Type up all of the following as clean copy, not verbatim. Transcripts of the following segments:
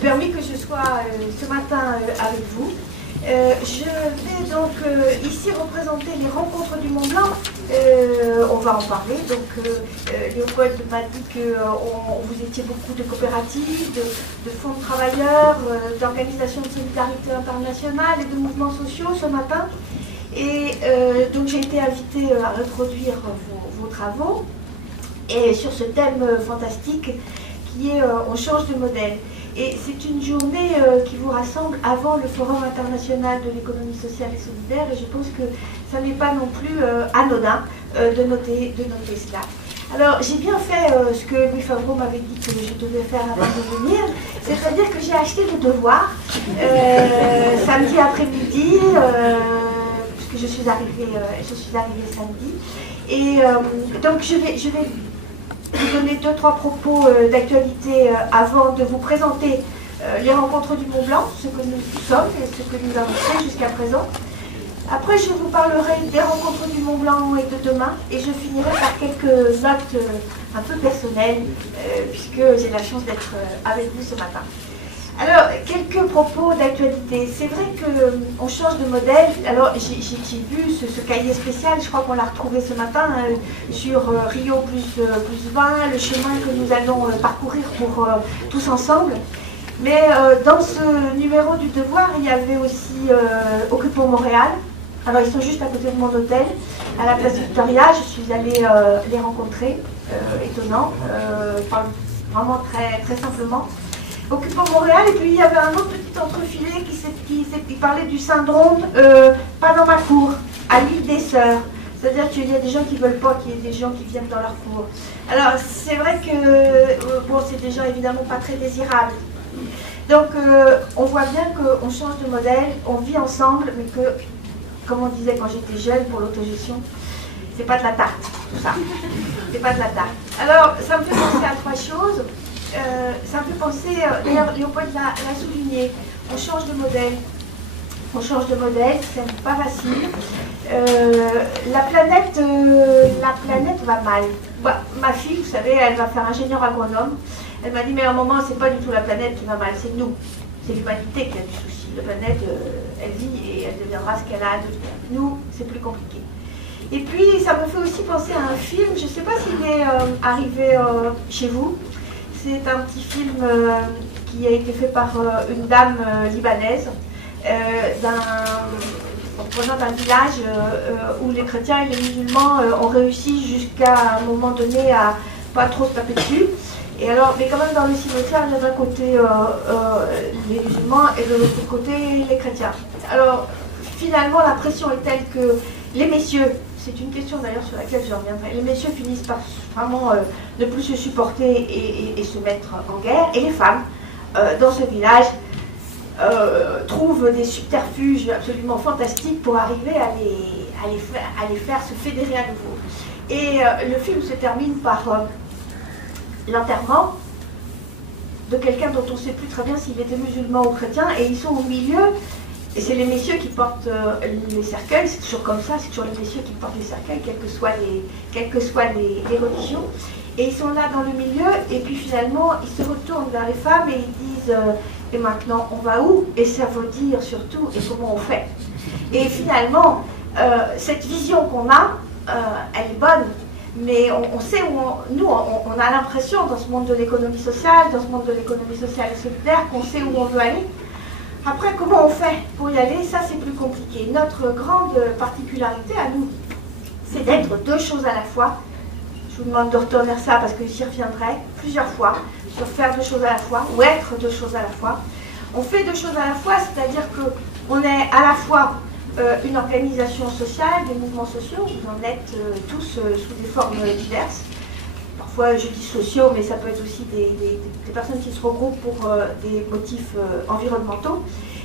permis que je sois ce matin avec vous. Je vais donc ici représenter les rencontres du Mont Blanc. On va en parler. Donc, Léopold m'a dit que vous étiez beaucoup de coopératives, de fonds de travailleurs, d'organisations de solidarité internationale et de mouvements sociaux ce matin. Et donc j'ai été invitée à reproduire vos travaux et sur ce thème fantastique qui est on change de modèle. Et c'est une journée qui vous rassemble avant le Forum international de l'économie sociale et solidaire, et je pense que ça n'est pas non plus anodin de noter cela. Alors j'ai bien fait ce que Louis Favreau m'avait dit que je devais faire avant de venir, c'est-à-dire que j'ai acheté le devoir samedi après-midi, puisque je suis arrivée samedi, et donc je vais vous donner 2-3 propos d'actualité avant de vous présenter les rencontres du Mont Blanc, ce que nous sommes et ce que nous avons fait jusqu'à présent. Après, je vous parlerai des rencontres du Mont Blanc et de demain, et je finirai par quelques notes un peu personnelles, puisque j'ai la chance d'être avec vous ce matin. Alors, quelques propos d'actualité. C'est vrai qu'on change de modèle. Alors, j'ai vu ce cahier spécial, je crois qu'on l'a retrouvé ce matin, sur Rio plus 20, le chemin que nous allons parcourir pour tous ensemble. Mais dans ce numéro du Devoir, il y avait aussi Occupons Montréal. Alors, ils sont juste à côté de mon hôtel, à la place Victoria. Je suis allée les rencontrer, étonnant, vraiment très simplement. Occupons Montréal, et puis il y avait un autre petit entrefilet qui parlait du syndrome pas dans ma cour, à l'île des Sœurs. C'est-à-dire qu'il y a des gens qui ne veulent pas qu'il y ait des gens qui viennent dans leur cour. Alors c'est vrai que bon, c'est des gens évidemment pas très désirables. Donc on voit bien qu'on change de modèle, on vit ensemble, mais que, comme on disait quand j'étais jeune pour l'autogestion, c'est pas de la tarte, tout ça. C'est pas de la tarte. Alors ça me fait penser à 3 choses. Ça me fait penser, d'ailleurs Léopold l'a souligné, on change de modèle. On change de modèle, c'est pas facile. La planète va mal. Bah, ma fille, vous savez, elle va faire ingénieur agronome. Elle m'a dit, mais à un moment, c'est pas du tout la planète qui va mal, c'est nous. C'est l'humanité qui a du souci. La planète, elle vit et elle deviendra ce qu'elle a à devenir. Nous, c'est plus compliqué. Et puis, ça me fait aussi penser à un film, je ne sais pas s'il est arrivé chez vous. C'est un petit film qui a été fait par une dame libanaise, provenant d'un village où les chrétiens et les musulmans ont réussi jusqu'à un moment donné à pas trop se taper dessus. Et alors, mais quand même dans le cimetière, il y a d'un côté les musulmans et de l'autre côté les chrétiens. Alors, finalement, la pression est telle que les messieurs, c'est une question d'ailleurs sur laquelle je reviendrai, les messieurs finissent par vraiment ne plus se supporter et se mettre en guerre, et les femmes, dans ce village, trouvent des subterfuges absolument fantastiques pour arriver à les faire se fédérer à nouveau. Et le film se termine par l'enterrement de quelqu'un dont on ne sait plus très bien s'il était musulman ou chrétien, et ils sont au milieu. Et c'est les messieurs qui portent les cercueils, c'est toujours comme ça, c'est toujours les messieurs qui portent les cercueils, quelles que soient les religions. Et ils sont là dans le milieu, et puis finalement, ils se retournent vers les femmes et ils disent et maintenant, on va où? Et ça veut dire surtout, et comment on fait? Et finalement, cette vision qu'on a, elle est bonne, mais on sait où on a l'impression, dans ce monde de l'économie sociale, et solidaire, qu'on sait où on veut aller. Après, comment on fait pour y aller? Ça, c'est plus compliqué. Notre grande particularité à nous, c'est d'être 2 choses à la fois. Je vous demande de retourner ça parce que j'y reviendrai plusieurs fois sur faire 2 choses à la fois ou être 2 choses à la fois. On fait 2 choses à la fois, c'est-à-dire qu'on est à la fois une organisation sociale, des mouvements sociaux, vous en êtes tous sous des formes diverses. Parfois je dis sociaux, mais ça peut être aussi des personnes qui se regroupent pour des motifs environnementaux.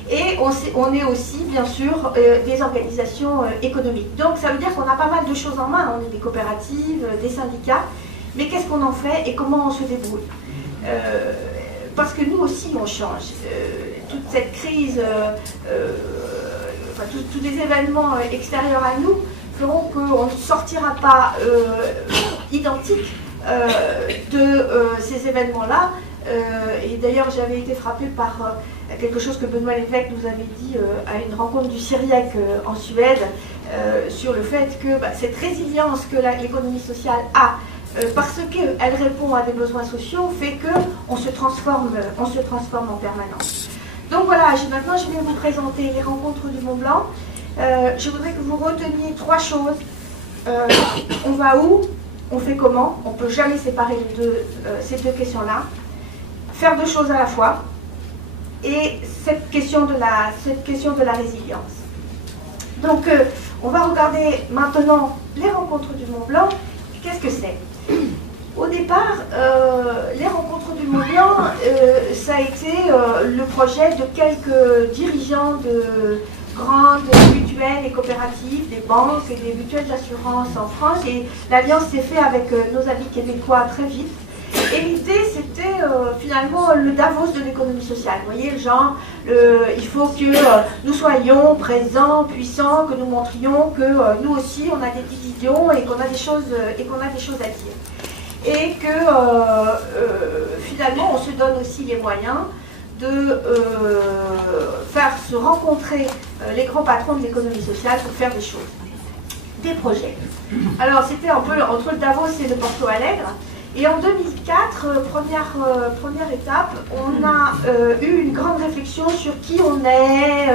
Et on est aussi, bien sûr, des organisations économiques. Donc ça veut dire qu'on a pas mal de choses en main. On est des coopératives, des syndicats. Mais qu'est-ce qu'on en fait et comment on se débrouille? Parce que nous aussi, on change. Toute cette crise, tous les événements extérieurs à nous feront qu'on ne sortira pas identique de ces événements-là Et d'ailleurs, j'avais été frappée par quelque chose que Benoît Lévesque nous avait dit à une rencontre du CIRIEC en Suède, sur le fait que cette résilience que l'économie sociale a, parce qu'elle répond à des besoins sociaux, fait qu'on se transforme en permanence. Donc voilà, maintenant je vais vous présenter les rencontres du Mont Blanc. Je voudrais que vous reteniez 3 choses. On va où? On fait comment? On ne peut jamais séparer ces deux questions-là. Faire 2 choses à la fois. Et cette question de la résilience. Donc, on va regarder maintenant les rencontres du Mont Blanc. Qu'est-ce que c'est? Au départ, les rencontres du Mont Blanc, ça a été le projet de quelques dirigeants de grandes mutuelles et coopératives, des banques et des mutuelles d'assurance en France. Et l'alliance s'est faite avec nos amis québécois très vite. Et l'idée, c'était finalement le Davos de l'économie sociale. Vous voyez, genre, il faut que nous soyons présents, puissants, que nous montrions que nous aussi, on a des divisions et qu'on a des choses à dire. Et que finalement, on se donne aussi les moyens de faire se rencontrer les grands patrons de l'économie sociale pour faire des choses, des projets. Alors, c'était un peu entre le Davos et le Porto Alegre. Et en 2004, première étape, on a eu une grande réflexion sur qui on est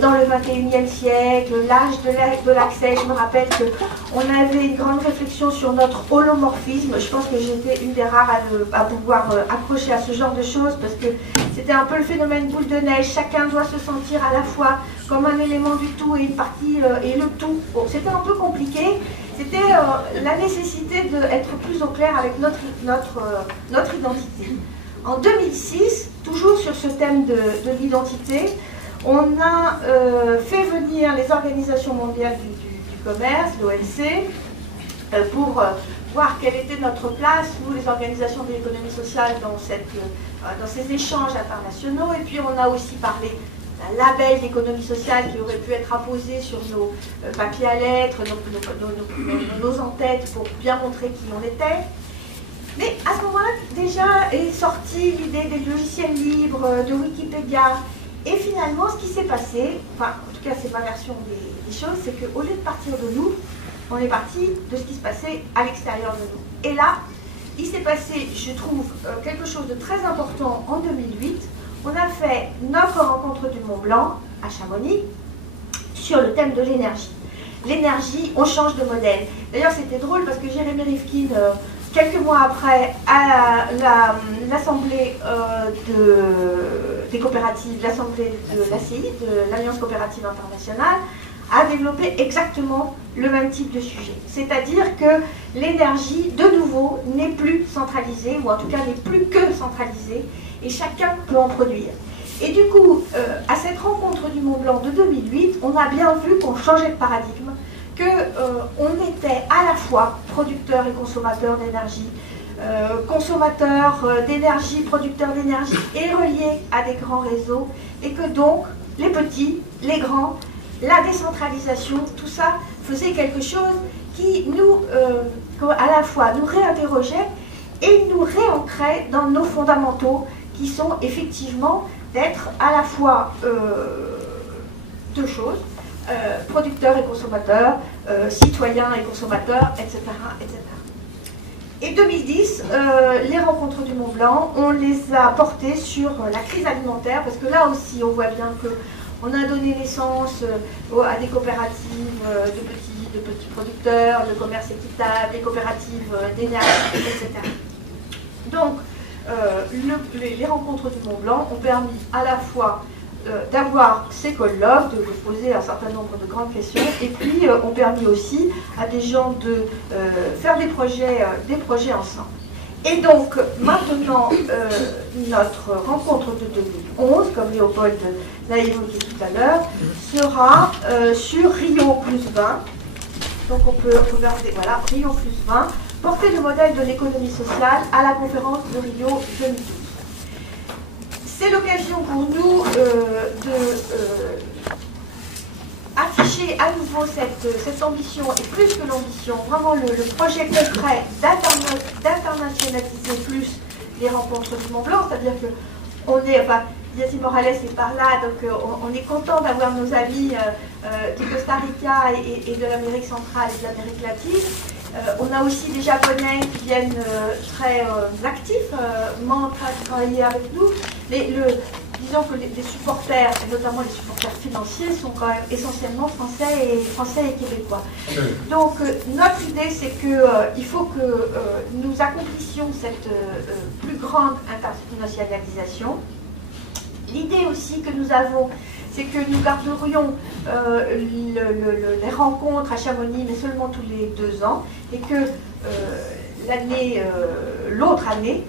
dans le 21e siècle, l'âge de l'accès. Je me rappelle qu'on avait une grande réflexion sur notre holomorphisme. Je pense que j'étais une des rares à pouvoir accrocher à ce genre de choses, parce que c'était un peu le phénomène boule de neige. Chacun doit se sentir à la fois comme un élément du tout et une partie et le tout. Bon, c'était un peu compliqué. C'était la nécessité d'être plus au clair avec notre identité. En 2006, toujours sur ce thème de l'identité, on a fait venir les organisations mondiales du commerce, l'OMC, pour voir quelle était notre place, nous les organisations de l'économie sociale, dans ces échanges internationaux. Et puis on a aussi parlé d'un label d'économie sociale qui aurait pu être apposé sur nos papiers à lettres, nos en-têtes, pour bien montrer qui on était. Mais à ce moment-là, déjà est sortie l'idée des logiciels libres, de Wikipédia. Et finalement, ce qui s'est passé, enfin, en tout cas, c'est ma version des choses, c'est qu'au lieu de partir de nous, on est parti de ce qui se passait à l'extérieur de nous. Et là, il s'est passé, je trouve, quelque chose de très important en 2008. On a fait notre rencontre du Mont Blanc à Chamonix sur le thème de l'énergie. L'énergie, on change de modèle. D'ailleurs, c'était drôle parce que Jérémy Rifkin, quelques mois après, à l'Assemblée des coopératives, l'Assemblée de l'ACI, de l'Alliance coopérative internationale, a développé exactement le même type de sujet. C'est-à-dire que l'énergie, de nouveau, n'est plus centralisée, ou en tout cas n'est plus que centralisée, et chacun peut en produire. Et du coup, à cette rencontre du Mont Blanc de 2008, on a bien vu qu'on changeait de paradigme, qu'on était à la fois producteur et consommateur d'énergie, consommateur d'énergie, producteur d'énergie, et relié à des grands réseaux, et que donc, les petits, les grands, la décentralisation, tout ça faisait quelque chose qui nous, à la fois, nous réinterrogeait et nous réancrait dans nos fondamentaux, qui sont effectivement d'être à la fois 2 choses, producteurs et consommateurs, citoyens et consommateurs, etc., etc. Et 2010, les rencontres du Mont Blanc, on les a portées sur la crise alimentaire, parce que là aussi, on voit bien qu'on a donné naissance à des coopératives de petits producteurs, de commerce équitable, des coopératives d'énergie, etc. Donc, les rencontres du Mont Blanc ont permis à la fois d'avoir ces colloques, de poser un certain nombre de grandes questions, et puis ont permis aussi à des gens de faire des projets ensemble. Et donc, maintenant, notre rencontre de 2011, comme Léopold l'a évoqué tout à l'heure, sera sur Rio plus 20. Donc on peut regarder, voilà, Rio plus 20, porter le modèle de l'économie sociale à la conférence de Rio 2012. C'est l'occasion pour nous afficher à nouveau cette ambition, et plus que l'ambition, vraiment le projet concret d'internationaliser plus les rencontres du Mont Blanc, c'est-à-dire que on est, enfin, Yassine Morales est par là, donc on est content d'avoir nos amis du Costa Rica et de l'Amérique centrale et de l'Amérique latine. On a aussi des Japonais qui viennent très actifs, en train de travailler avec nous. Disons que les supporters, et notamment les supporters financiers, sont quand même essentiellement français et québécois. Donc notre idée, c'est qu'il faut que nous accomplissions cette plus grande internationalisation. L'idée aussi que nous avons, c'est que nous garderions les rencontres à Chamonix, mais seulement tous les 2 ans, et que l'autre année,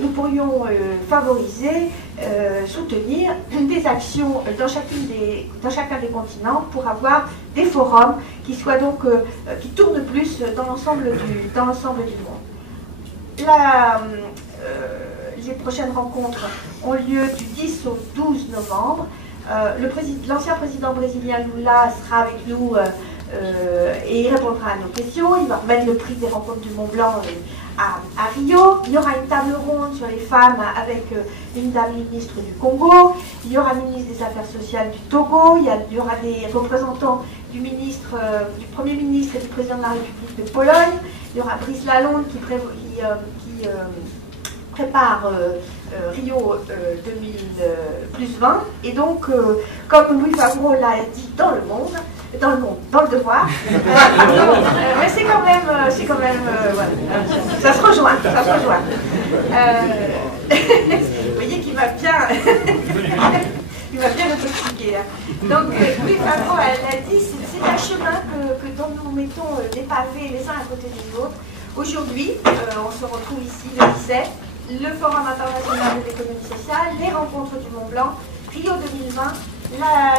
nous pourrions favoriser, soutenir des actions dans chacun des continents pour avoir des forums qui soient donc qui tournent plus dans l'ensemble du monde. Les prochaines rencontres ont lieu du 10 au 12 novembre. L'ancien président brésilien Lula sera avec nous et il répondra à nos questions. Il va remettre le prix des rencontres du Mont Blanc à Rio. Il y aura une table ronde sur les femmes avec une dame ministre du Congo. Il y aura le ministre des Affaires sociales du Togo. Il y aura des représentants du Premier ministre et du président de la République de Pologne. Il y aura Brice Lalonde qui prépare Rio 2020. Et donc, comme Louis Favreau l'a dit dans le devoir. Mais c'est quand même, voilà, ça se rejoint. Vous voyez qu'il va bien, il va bien le expliquer. Donc, Louis Favreau l'a dit, c'est un chemin dont nous mettons des pavés les uns à côté des autres. Aujourd'hui, on se retrouve ici le 17, le Forum international de l'économie sociale, les rencontres du Mont Blanc, Rio 2020,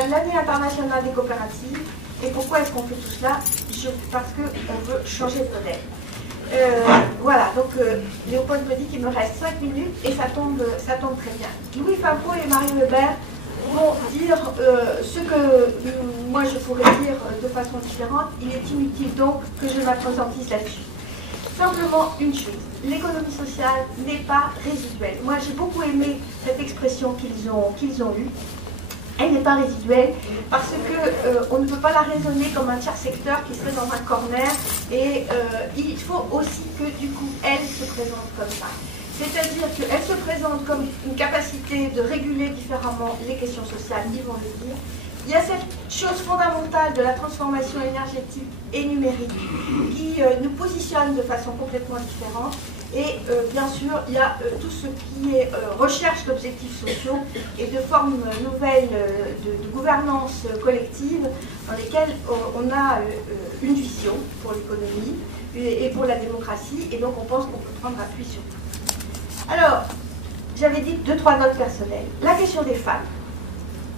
l'année internationale des coopératives. Et pourquoi est-ce qu'on fait tout cela? Parce qu'on veut changer de modèle. Voilà, donc Léopold me dit qu'il me reste 5 minutes et ça tombe très bien. Louis Favreau et Marie Lebert vont dire ce que moi je pourrais dire de façon différente. Il est inutile donc que je m'appesantisse là-dessus. Simplement une chose, l'économie sociale n'est pas résiduelle. Moi j'ai beaucoup aimé cette expression qu'ils ont eue. Elle n'est pas résiduelle parce qu'on ne peut pas la raisonner comme un tiers secteur qui serait dans un corner et il faut aussi que du coup elle se présente comme ça. C'est-à-dire qu'elle se présente comme une capacité de réguler différemment les questions sociales, ils vont le dire. Il y a cette chose fondamentale de la transformation énergétique et numérique qui nous positionne de façon complètement différente. Et bien sûr, il y a tout ce qui est recherche d'objectifs sociaux et de formes nouvelles de gouvernance collective dans lesquelles on a une vision pour l'économie et pour la démocratie. Et donc on pense qu'on peut prendre appui sur tout. Alors, j'avais dit 2-3 notes personnelles. La question des femmes.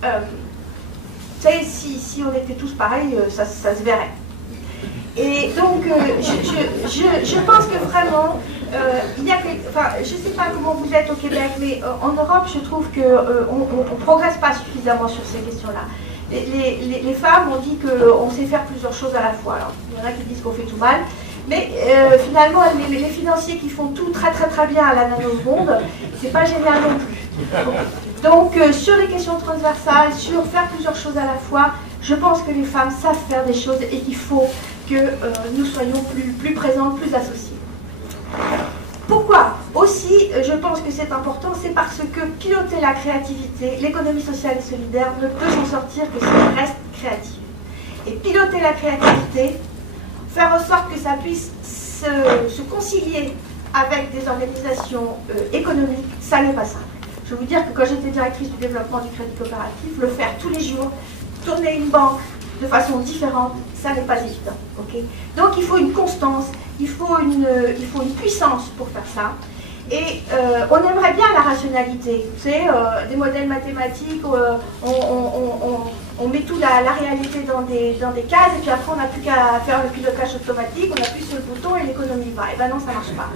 Vous savez, si on était tous pareils, ça se verrait. Et donc, je pense que vraiment, il y a enfin, je ne sais pas comment vous êtes au Québec, mais en Europe, je trouve qu'on ne progresse pas suffisamment sur ces questions-là. Les femmes ont dit qu'on sait faire plusieurs choses à la fois. Alors, il y en a qui disent qu'on fait tout mal, mais finalement, les financiers qui font tout très très très bien à la nanoseconde, c'est pas génial non plus. Donc, sur les questions transversales, sur faire plusieurs choses à la fois, je pense que les femmes savent faire des choses et qu'il faut que nous soyons plus présentes, plus associées. Pourquoi? Aussi, je pense que c'est important, c'est parce que piloter la créativité, l'économie sociale et solidaire ne peut s'en sortir que si elle reste créative. Et piloter la créativité, faire en sorte que ça puisse se concilier avec des organisations économiques, ça n'est pas simple. Je vais vous dire que quand j'étais directrice du développement du crédit coopératif, le faire tous les jours, tourner une banque de façon différente, ça n'est pas évident. Okay, donc il faut une constance, il faut une puissance pour faire ça. Et on aimerait bien la rationalité. Vous savez, des modèles mathématiques, on met toute la réalité dans des cases et puis après on n'a plus qu'à faire le pilotage automatique, on appuie sur le bouton et l'économie va. Et ben non, ça ne marche pas.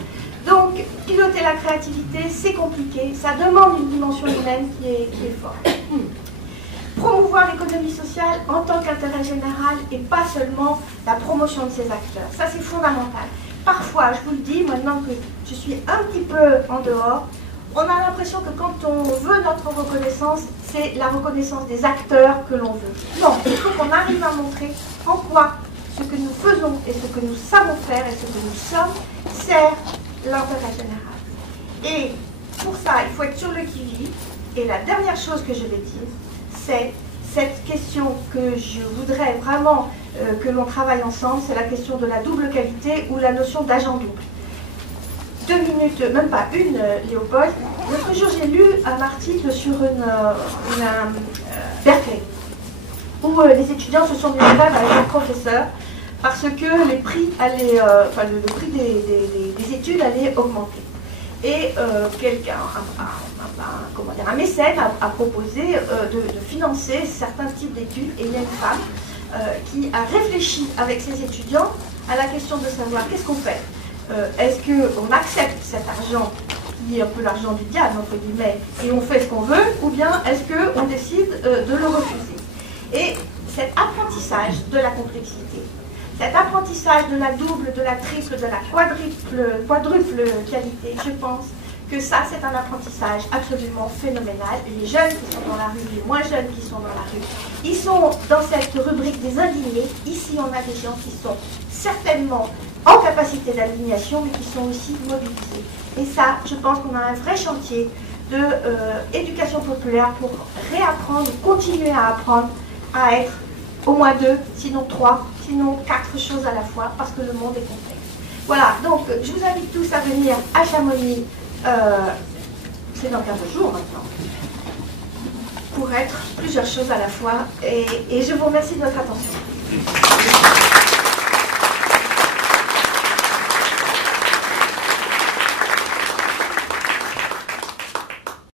Donc, piloter la créativité, c'est compliqué, ça demande une dimension humaine qui est forte. Promouvoir l'économie sociale en tant qu'intérêt général et pas seulement la promotion de ses acteurs. Ça, c'est fondamental. parfois, je vous le dis, maintenant que je suis un petit peu en dehors, on a l'impression que quand on veut notre reconnaissance, c'est la reconnaissance des acteurs que l'on veut. Non, il faut qu'on arrive à montrer en quoi ce que nous faisons et ce que nous savons faire et ce que nous sommes sert l'intérêt général. Et pour ça, il faut être sur le qui-vive. Et la dernière chose que je vais dire, c'est cette question que je voudrais vraiment que l'on travaille ensemble, c'est la question de la double qualité ou la notion d'agent double. 2 minutes, même pas une, Léopold. L'autre jour, j'ai lu un article sur Berkeley, où les étudiants se sont mis en grève avec leurs professeurs parce que les prix allaient, le prix des études allait augmenter. Et un mécène a proposé de financer certains types d'études, et il y a une femme qui a réfléchi avec ses étudiants à la question de savoir qu'est-ce qu'on fait. Est-ce qu'on accepte cet argent, qui est un peu l'argent du diable, entre guillemets, et on fait ce qu'on veut, ou bien est-ce qu'on décide de le refuser? Et cet apprentissage de la complexité, cet apprentissage de la double, de la triple, de la quadruple qualité, je pense que ça, c'est un apprentissage absolument phénoménal. Les jeunes qui sont dans la rue, les moins jeunes qui sont dans la rue, ils sont dans cette rubrique des indignés. Ici, on a des gens qui sont certainement en capacité d'indignation, mais qui sont aussi mobilisés. Et ça, je pense qu'on a un vrai chantier d'éducation populaire pour réapprendre, continuer à apprendre à être au moins 2, sinon 3, sinon 4 choses à la fois, parce que le monde est complexe. Voilà, donc je vous invite tous à venir à Chamonix, c'est dans 15 jours maintenant, pour être plusieurs choses à la fois, et je vous remercie de votre attention.